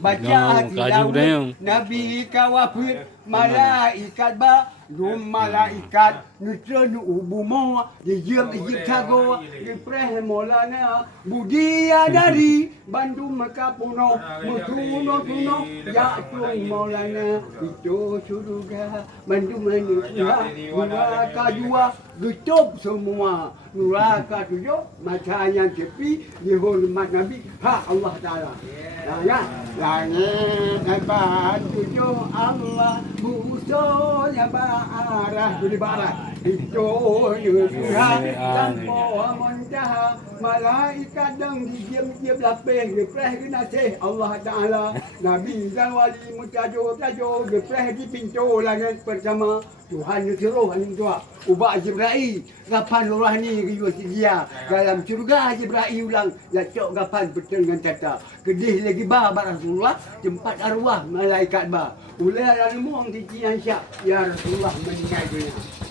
Baca hati Daud Nabi kawafir malaikat ba Rum malaikat Nutron ubumo Dijam ijib cago Dipreh molana Budia dari Bandung makapuno Mutuno tuno Yaktung molana Itu surga Bandung manusia Neraka jua Getup semua Neraka tujuh Macam yang sepi Dihormat Nabi Hak Allah Ta'ala Langit dan batu tujuh Allah musuhnya barah di barat itu Tuhan tanpa muntaha malaikat dan diam-diam lapis gepreh ke nasih Allah Ta'ala Nabi dan wali mutajo gepreh di pintu langit bersama Tuhan suruh ni tua ubah Jibril kapan lurah ni rius dia dalam syurga Jibril ulang lacok kapan betul dengan tata kedih lagi babat Rasulullah tempat arwah malaikat ba ulai lalu muang di Cian Syak ya Rasulullah meninggal dunia